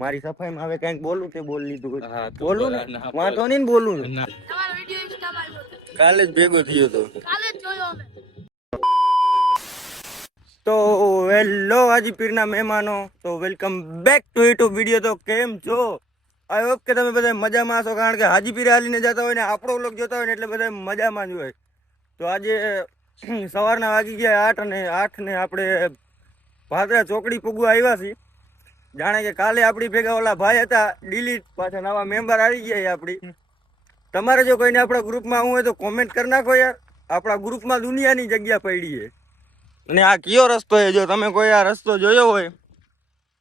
મારી સફાઈમાં હવે કઈક બોલું તે બોલ લીધું. બોલું ને વાંધો નહીં ને બોલું કાલે જ ભેગો થયો તો. તો હેલો હાજી પીરના મહેમાનો, તો welcome back to YouTube video. તો કેમ છો? આઈ હોપ કે તમે બધા મજામાં હશો, કારણ કે હાજી પીર હાલીને જતા હોય ને આપણો વ્લોગ જોતા હોય ને એટલે બધા મજામાં જ હોય. તો આજે સવારના વાગી ગયા 8 ને આપણે ભાદરા ચોકડી પૂગવા આવ્યા છીએ. જાણે કે કાલે આપણી ભેગા ઓલા ભાઈ હતા ડિલીટ, પાછા નવા મેમ્બર આવી ગયા આપણી. તમારે જો કોઈને આપણા ગ્રુપમાં આવું હોય તો કોમેન્ટ કરી નાખો યાર. આપણા ગ્રુપમાં દુનિયાની જગ્યા પડી છે. અને આ કયો રસ્તો છે, જો તમે કોઈ આ રસ્તો જોયો હોય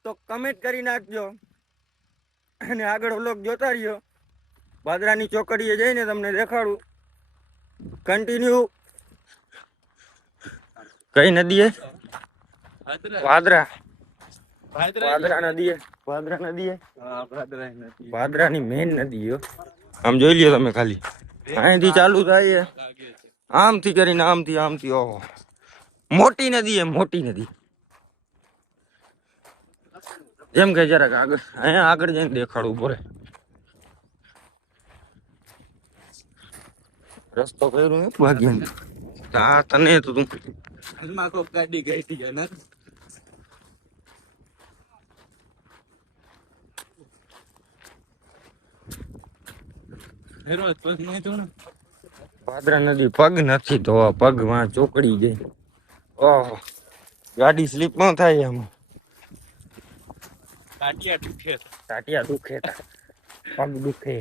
તો કમેન્ટ કરી નાખજો. અને આગળ વ્લોગ જોતા રહ્યો. ભાદરાની ચોકડીએ જઈને તમને દેખાડું. કન્ટિન્યુ. કઈ નદી છે? ભાદરા નદી. ભાદરાની મેઇન નદી. આમ જોઈ લ્યો તમે, ખાલી અહીંથી ચાલુ થાય આમથી કરીને આમથી. ઓહો, મોટી નદી છે, મોટી નદી. જેમ કે જરાક આગળ અહીંયા આગળ જઈને દેખાડવું પડે. રસ્તો કર્યો ને ભાગ્ય. હા તને તો તું ગાડી ગઈ ગયા ને. ભાદરા નદી પગ નથી ધોવા, પગ માં ચોકડી ગઈ. ઓહો, ગાડી સ્લીપ ન થાય આમાં. ટાટિયા દુખે પગ દુખે.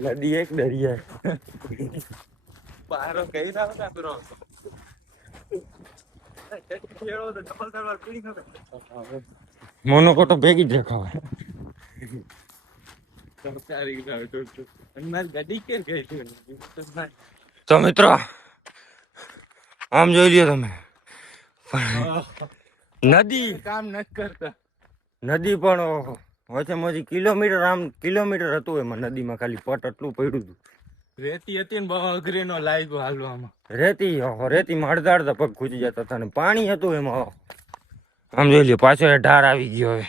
નદી એક દરિયા બારો કઈ મોનોકોટો ભેગી જ રખાવે. તો મિત્રો આમ જોઈ લ્યો તમે, નદી કામ નથી કરતા. નદી પણ વચ્ચે કિલોમીટર હતું એમાં. નદીમાં ખાલી પટ એટલું પડ્યું હતું. રેતી હતી ને બહુ અઘરી નો લાગ્યો હાલવામાં. રેતીમાં અડધા પગ ખૂચી જતા હતા ને પાણી હતું એમાં. આમ જોઈ લ્યો, પાછો ઢાર આવી ગયો. હવે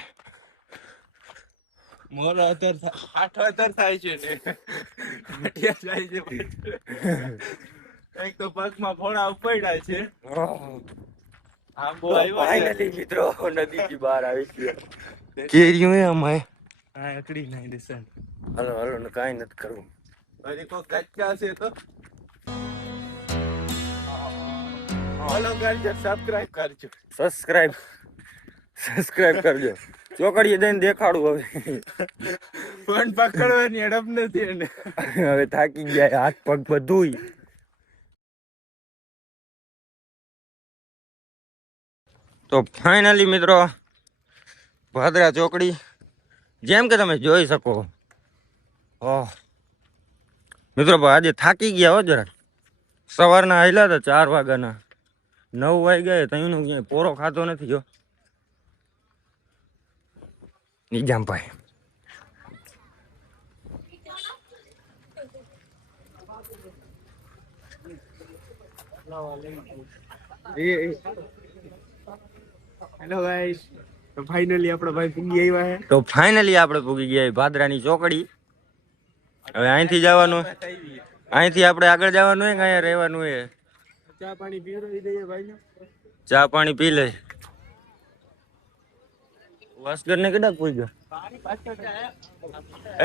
મોરો અતર થાય છે ને જાય છે. એક તો પગમાં ફોડા પડ્યા છે. ફાઇનલી મિત્રો નદી થી બહાર આવી ગયો. કેરીઓ અમાય અકડી નહીં દેસન. હાલો ને કાઈ નથી કરવું. અરે કોઈ કચ્ચા છે તો ફોલો કરજો, સબસ્ક્રાઇબ કરજો. ચોકડીએ દઈને દેખાડું હવે. ફોન પકડવાની અડપ નથી એને. હવે થાકી ગયા, હાથ પગ બધું. તો ફાઇનલી મિત્રો ભાદરા ચોકડી જેમ કે તમે જોઈ શકો. મિત્રો આજે થાકી ગયા હો જરાક. સવારના આવેલા હતા 4 વાગ્યાના, 9 વાગ્યા તઈનું ક્યાંય પોરો ખાતો નથી. જો નિજામભાઈ હેલો ગાઈસ. તો ફાઇનલી આપણે ભાઈ પૂગી આવ્યા છે. તો ફાઇનલી આપણે પૂગી ગયા ભાદરાની ચોકડી. હવે અહીંથી જવાનું, અહીંથી આપણે આગળ જવાનું હોય કે અહીંયા રહેવાનું હોય? ચા પાણી પીવડાવી દઈએ ભાઈ. ચા પાણી પી લે. વાસ્કર ને કેટલા પૂઈ ગયો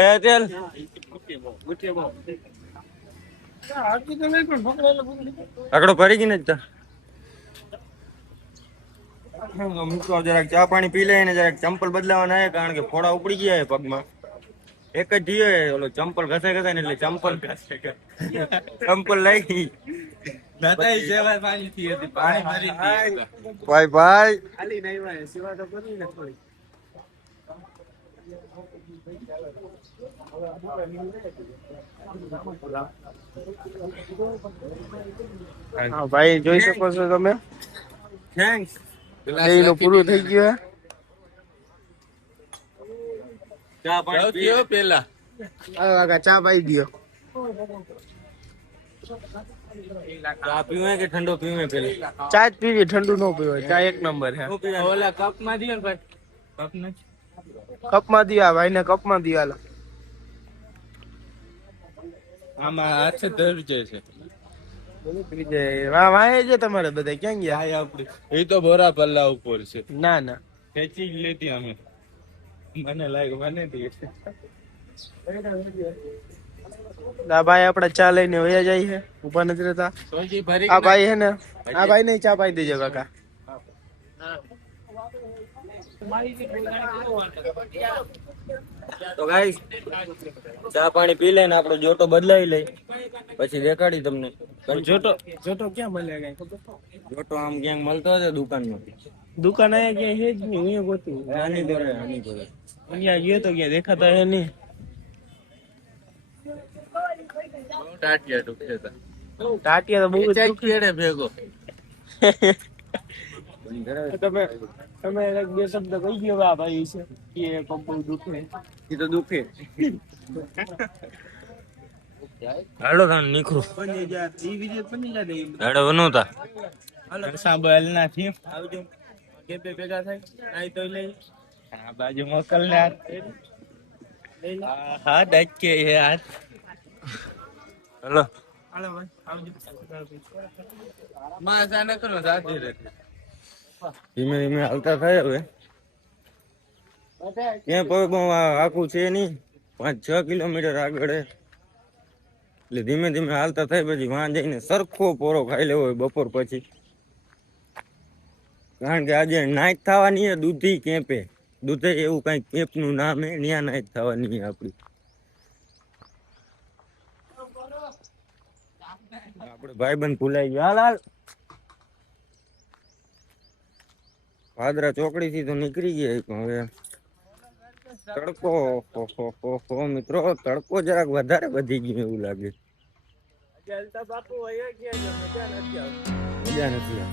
એ તેલ આકડો ભરી ગઈ ને જ. મિત્રો જરાક ચા પાણી પી લે ને જરાક ચંપલ બદલાવાના છે, કારણ કે ફોડા ઉપડી ગયા છે પગમાં. એક જ જીવે ઓલો ચંપલ ઘસે ને એટલે ચંપલ લઈ ભાઈ ભાઈ જોઈ શકો છો તમે. થેન્ક્સ. પૂરું થઈ ગયું. ચા પાણી પીઓ પેલા. હવે કાકા ચા પાઈ દયો. ચા પીવે કે ઠંડો પીવે પેલા? ચા જ પીવી, ઠંડુ ન પીવાય. ચા એક નંબર હે. ઓલા કપ માં દિયો ભાઈ. કપ ને કપમાં દિયા ભાઈ ને, કપમાં દિયા. આમાં હાથ ધરજે છે. વાહ વાહ છે તમારે બધા ક્યાં ગયા? આપડી એ તો બોરા પલ્લા ઉપર છે. ના ના ખેંચી લેતી અમે. મને લાગ્યું મને દી. આ ભાઈ આપડે ચા લઈને વયા જાય છે, ઉભા નથી રહેતા. આ ભાઈ હે ને, આ ભાઈ ને ચા પાઈ દેજો કાકા. તો ગાઈસ ચા પાણી પી લઈને આપણે જોટો બદલાવી લઈ, પછી દેખાડી તમને. જોટો ક્યાં મળે? જોટો આમ ક્યાંક મળતો હશે દુકાનમાં. દુકાન અહીંયા ક્યાંય હે જ નહીં. હું ગોતું આની દોરે અહીંયા ગયો તો ક્યાં દેખાતા હે નહીં. ટાટિયા તો બહુ જ ભેગો. તમે બે શબ્દ કહી ગયો આ ભાઈ છે કે પગ બહુ દુખે. એ તો દુખે. હાલો તાણ નીકળું. હાલો વનોતા. સાંભળ નાખી આવજો. કે બે ભેગા થાય આઈ તો લઈ આ બાજુ મોકલ ને. હા ડકે યાર. હાલો હાલો ભાઈ આવજો. માં જાને કરો સાથે રે. ધીમે ધીમે હાલતા થાય હવે. ક્યાં પગ આખું છે નહીં, 5-6 કિલોમીટર આગળ. એટલે ધીમે ધીમે હાલતા થાય, પછી વાં જઈને સરખો પોરો ખાઈ લેવો હોય બપોર પછી. કારણ કે આજે નાઈટ થવાની છે દૂધી કેમ્પે. દૂધે એવું કઈ કેમ્પ નું નામ હે, ત્યાં નાઈટ થવાની આપડી. આપડે ભાઈબંધ ભૂલાઈ ગયો. હાલ હાલ. ભાદરા ચોકડી થી તો નીકળી ગયા પણ હવે તડકો હો મિત્રો, તડકો જરાક વધારે વધી ગયો એવું લાગે. મજા નથી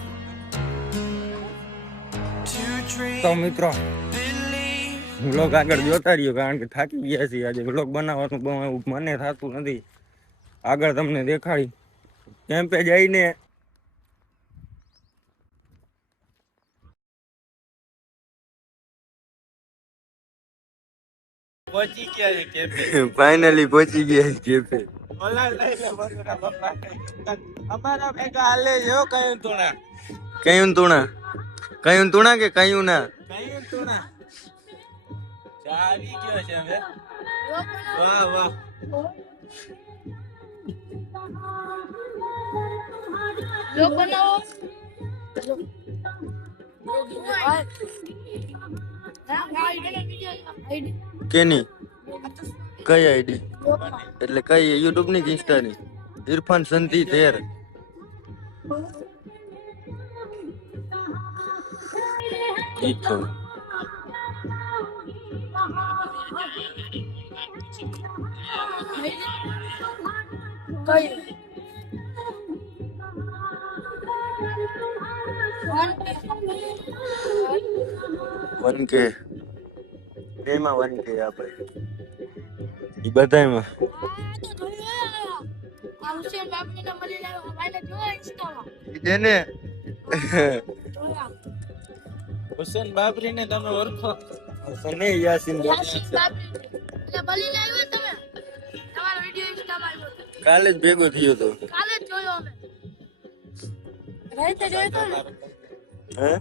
તો મિત્રો વ્લોગ આગળ જોતા રહ્યો, કારણ કે થાકી ગયા છીએ આજે. વ્લોગ બનાવવાનું મને થતું નથી. આગળ તમને દેખાડી કેમ્પે જઈને પહોંચી ગયા છે કેફે. ફાઇનલી પહોંચી ગયા કેફે. અમારા ભેગા હાલે જો કયું તુણા. કયું તુણા? કયું તુણા કે કયું ના? કયું તુણા. ચાલી ગયો છે હવે. વાહ વાહ. લોક બનાવો. કેની? કઈ આઈડી? એટલે કઈ યુટ્યુબ ની કે ઇન્સ્ટા ની? ઇરફાન સંધી 13. ઈકો કઈ 1K એમાં 1K આપણે ઈ બધાયમાં. હુસેન બાપની ને મળી લાવ્યો ભાઈને જોયા ઇન્સ્ટામાં. એને હુસેન બાબરી ને તમે ઓળખો? સને યાસીન યાસીન બાપરી એટલે મળી લાવ્યો તમે. તમારો વિડિયો ઇન્સ્ટામાં આવ્યો. કાલે જ ભેગો થયો તો. કાલે જ જોયો અમે. રાતે જોયો તો ને? હે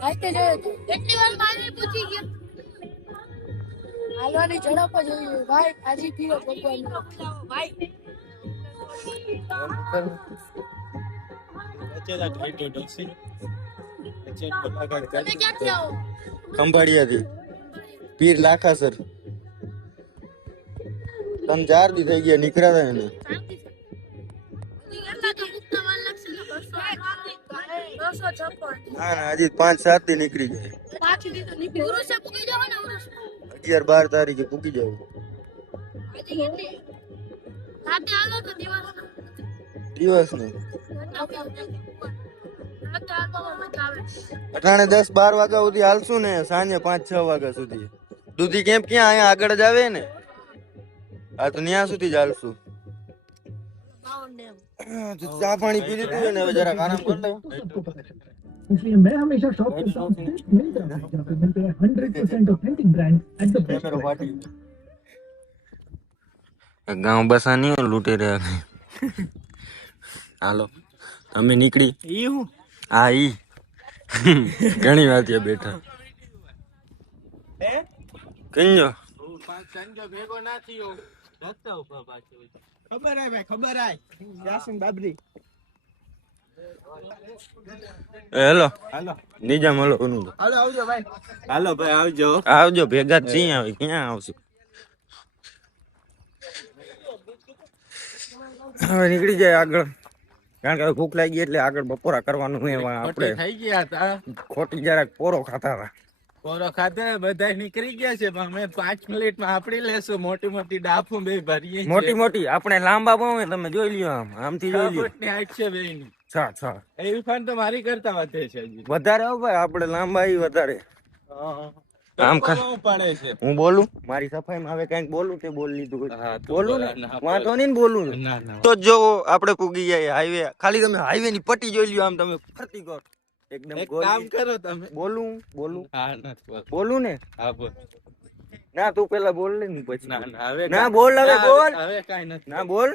રાતે જોયો તો. કેટલી વાર મારે પૂછી ગયો. હાલવાની ઝડપ જ હોય ભાઈ. આજી પીરો ભગવાન ભાઈ. તમે ક્યાંથી આવો? ખંભાળિયાથી પીર લાખાસર. 3-4 દી થઈ ગયા નીકળ્યા હતા એને. ના ના હજી 5-7 દી નીકળી જાય. 11-12 તારીખે પૂકી જાવ. દિવસ નું અટાણે 10-12 વાગ્યા સુધી હાલશું ને સાંજે 5-6 વાગ્યા સુધી. દૂધી કેમ્પ ક્યાં અહીંયા આગળ જ આવે ને? આ તો ત્યાં સુધી ચાલશું. Mount dam. તો ચા પાણી પી લીધું છે ને હવે જરાક આરામ કરી લઉં. इसलिए मैं हमेशा शॉप करता हूँ मिंत्रा में, जहाँ पे मिलते हैं 100% authentic brand at the best price. गाँव बसा नहीं हो लूटे रहे हालो અમે નીકળી ઈ હું હા ઈ ઘણી વાત છે બેઠા કંજો સંજો ભેગો ના થયો રસ્તા ઉપર પાછો ખબર આય ભાઈ ખબર આય યાસીન બાબરી હેલો હાલો નિજામ હલો કોનું હાલો આવજો ભાઈ હાલો ભાઈ આવજો આવજો ભેગા જ છીએ આવે ક્યાં આવશું હવે નીકળી જાય આગળ કારણ કે ભૂખ લાગી એટલે આગળ બપોરા કરવાનું હોય એમાં આપણે થઈ ગયા હતા ખોટી જરાક પોરો ખાતા હતા પોરો ખાતે બધા નીકળી ગયા છે પણ અમે 5 મિનિટમાં આપડી લેશું મોટી મોટી ડાફું બે ભરીએ મોટી મોટી આપણે લાંબા બહુ હોય તમે જોઈ લ્યો આમથી જોઈ લ્યો ફૂટની હાઈટ છે બેની છા છા એવી ફાન તો મારી કરતા વધે છે હજી વધારે હો ભાઈ આપણે લાંબા ઈ વધારે આમ ખા પડે છે હું બોલું મારી સફાઈમાં હવે કઈક બોલું તે બોલ લીધું હા, તું બોલું બોલ, ને ના, વાંધો નહીં ને બોલું ને ના ના તો જો આપણે પૂગી જાય હાઈવે ખાલી તમે હાઈવે ની પટ્ટી જોઈ લ્યો આમ તમે ફરતી કરો એકદમ એક કામ ગોળી. કરો તમે બોલું બોલું હા ના બોલ બોલું ને હા બોલ ના તું પેલા બોલ લે ને પછી ના ના હવે ના બોલ હવે બોલ હવે કાઈ નથી ના બોલ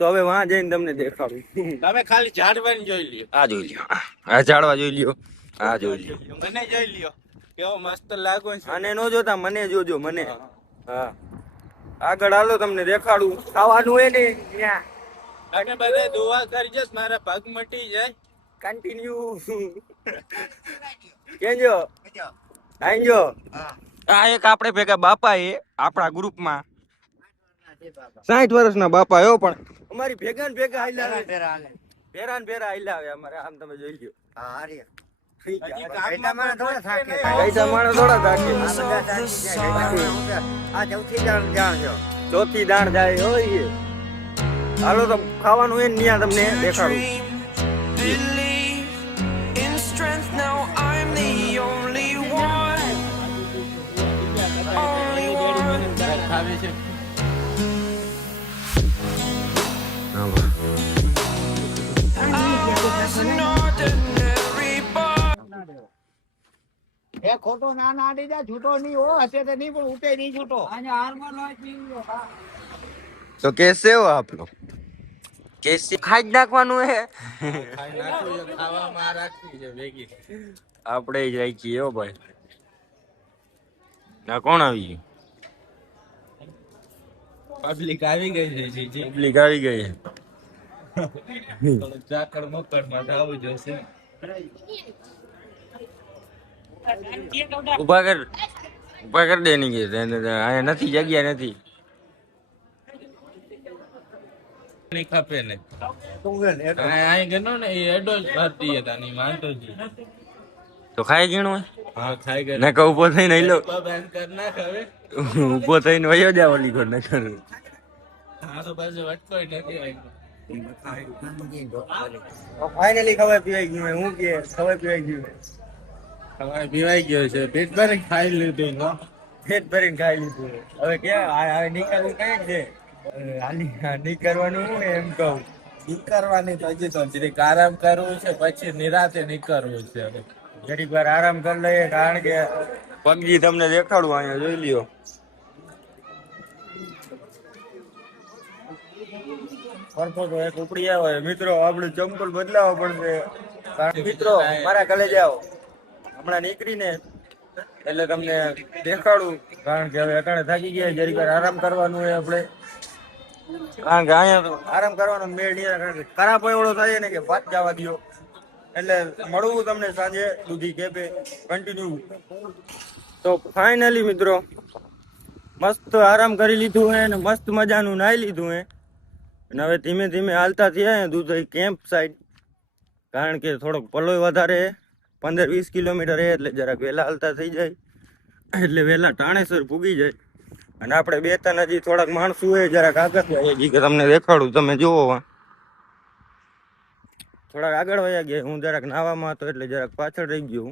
તો હવે વાં જઈને તમને દેખાડું તમે ખાલી ઝાડવાની જોઈ લ્યો આ જોઈ લ્યો આ ઝાડવા જોઈ લ્યો આ જોઈ લ્યો મને જોઈ લ્યો કેવો મસ્ત લાગો છે આને નો જોતા મને જોજો મને હા આગળ હાલો તમને દેખાડું ખાવાનું હોય ને ત્યાં અને બધા દુઆ કરજો મારા પગ મટી જાય કન્ટિન્યુ કેજો આઈજો આ એક આપણે ભેગા બાપા એ આપણા ગ્રુપમાં 60 વર્ષના બાપા એવો પણ અમારી ભેગા ને ભેગા હાલ્યા ભેરા ને ભેરા હાલ્યા આવે અમારે આમ તમે જોઈ લ્યો ગઈઢા માણસ થોડા થાકે ચોથી દાણ જાય હોય એ. હાલો તો ખાવાનું હોય ને ત્યાં તમને દેખાડું ખાવી છે એ ખોટો ના નાડી જા છૂટો નહીં હો હશે તો નહીં પણ ઉઠે નહીં છૂટો તો कैसे हो आप लोग कैसे ખાઈ જ નાખવાનું હે ખાવામાં રાખવી છે ભેગી આપણે જ રાખીએ હો ભાઈ ના કોણ આવી ગયું પબ્લિક આવી ગઈ છે જીજી પબ્લિક આવી ગઈ છે ચાકડ મકડ માં આવું જશે ઉભા કર દેની કે અહીંયા નથી જગ્યા નથી નહીં ખપે ને અહીં ગનો ને એ એડો જ ભરતી હતા ની માનતો જી તો ખાઈ ગયું હા ખાઈ ગયો ને કહું ઉભો થઈને લો બેન કર ના ખવે ઉભો થઈને વયો જા ઓલી ઘર ન કર હા તો બસ વટકોઈ નથી ફાઇનલી ખબર પીવાઈ ગયું હું કે ખબર પીવાઈ ગયું હવે પીવાઈ ગયો છે પેટ ભરીને ખાઈ લીધું હો પેટ ભરીને ખાઈ લીધું હવે ક્યાં હવે નીકળવું કઈ છે નીકળવાનું હું એમ કહું નીકળવાની તો હજી તો જરીક આરામ કરવું છે પછી નિરાતે નીકળવું છે હવે ઘડીક વાર આરામ કરી લઈએ કારણ કે પગજી તમને દેખાડું અહીંયા જોઈ લ્યો ફરફો તો એક ઉપડી આવે મિત્રો આપણું ચંપલ બદલાવવા પડશે કારણ કે મિત્રો મારા કલેજ આવો હમણાં નીકળીને એટલે તમને દેખાડું કારણ કે હવે અટાણે થાકી ગયા જરીક વાર આરામ કરવાનું હોય આપણે કારણ કે અહીંયા તો આરામ કરવાનો મેળ નહીં આવે. કારણ કે ખરાબ એવડો થાય ને કે ભાત જવા દો એટલે મળવું તમને સાંજે દૂધી કેપે કન્ટિન્યુ. તો ફાઇનલી મિત્રો મસ્ત આરામ કરી લીધું હે ને મસ્ત મજાનું નાહી લીધું હે અને હવે ધીમે ધીમે હાલતા થયા દૂધ કેમ્પ સાઈડ કારણ કે થોડોક પલોય વધારે 15-20 કિલોમીટર હે એટલે જરાક વહેલા હાલતા થઈ જાય એટલે વહેલા ટાણેસર પૂગી જાય અને આપણે બે ત્રણ હજી થોડાક માણસો હોય જરાક આગળ હજી કે તમને દેખાડું તમે જુઓ થોડાક આગળ વયા ગયા હું જરાક નાવામાં હતો એટલે જરાક પાછળ રહી ગયો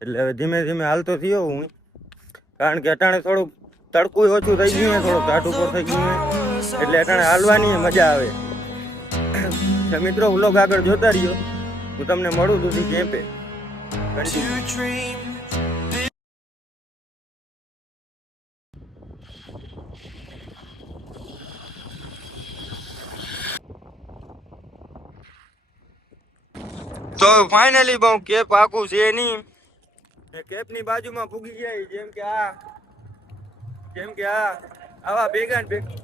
એટલે હવે ધીમે ધીમે હાલતો થયો હું કારણ કે અટાણે થોડુંક તડકું ઓછું થઈ ગયું ને, થોડુંક ઘાટ ઉપર થઈ ગયું ને, એટલે અટાણે હાલવાની મજા આવે. તો મિત્રો વ્લોગ આગળ જોતા રહ્યો, હું તમને મળું સુધી કેમ્પે. તો ફાઇનલી બહુ કેપ આખું છે નહીં, કેપ ની બાજુમાં પૂગી જાય. જેમ કે આ આવા ભેગા ને ભેગા.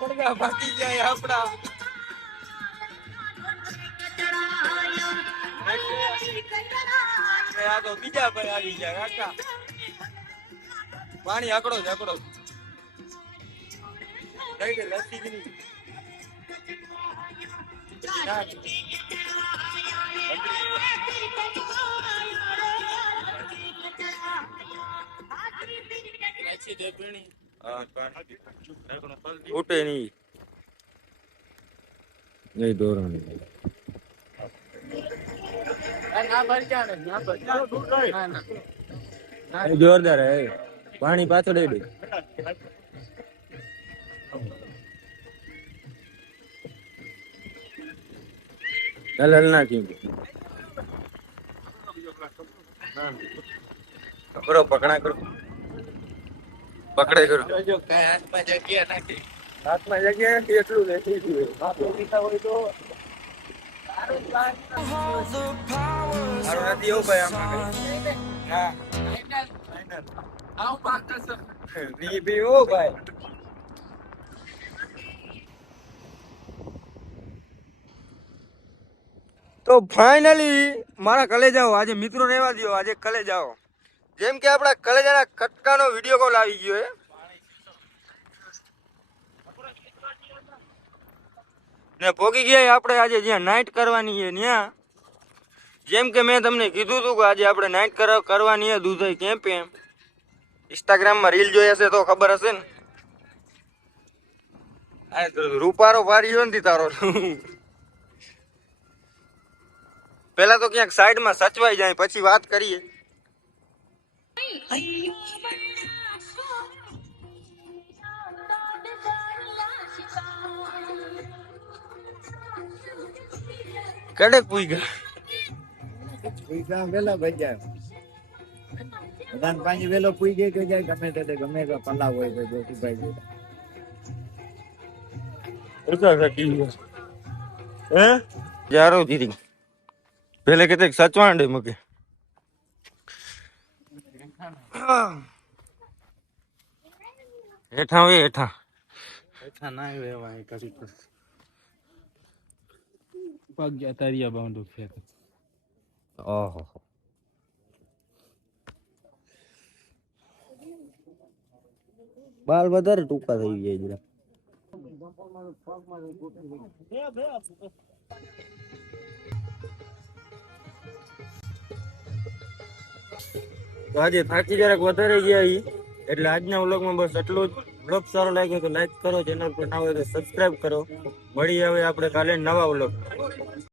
પડઘા બાકી જાય આપડા. આ તો બીજા ભાઈ આવી ગયા કાકા. પાણી આકડો જ આકડો લસ્સી જ નહીં. ઉઠે નહીં નહીં દોરાની જોરદાર હે. પાણી પાછળ દે હલ નાખી કરો પકડા કરો પકડે કરો હાથમાં જગ્યા નથી એટલું નથી હોય તો સારું નથી એવું ભાઈ આમાં ભાઈ. તો ફાઇનલી મારા કલેજાઓ આજે મિત્રો રહેવા દો, આજે કલેજાઓ જેમ કે આપણા કલેજાના કટકાનો વિડીયો કોલ આવી ગયો હે ને પોગી ગયા આપણે આજે જ્યાં નાઇટ કરવાની છે ત્યાં. જેમ કે મેં તમને કીધું હતું કે આજે આપણે નાઇટ કરવાની છે દુધઈ કેમ્પે. ઇન્સ્ટાગ્રામમાં રીલ જોઈ હશે તો ખબર હશે ને. રૂપારો પાડ્યો નથી તારો. પેલા તો ક્યાંક સાઈડમાં સચવાઈ જાય પછી વાત કરીએ. કડક પૂઈ વેલા ભાઈ જાય બધાને પાણી વેલો પૂઈ ગઈ કે જાય ગમે તે ગમે તે પલાવ હોય તો જોશુભાઈ હે જારો જીરી પેલે કે સચવાણ દે મકે હેઠા હોય હેઠા હેઠા ના વેવાય કરી પગ તરિયા બાંધો ફેર. ઓહો બાલ વધારે ટૂંકા થઈ જાય જરા. તો આજે થાકી જરાક વધારે ગયા ઈ, એટલે આજના વ્લોગમાં બસ એટલું જ. વ્લોગ સારો લાગ્યો તો લાઈક કરો, ચેનલ પર ના હોય તો સબસ્ક્રાઇબ કરો. મળીએ હવે આપણે કાલે નવા વ્લોગ.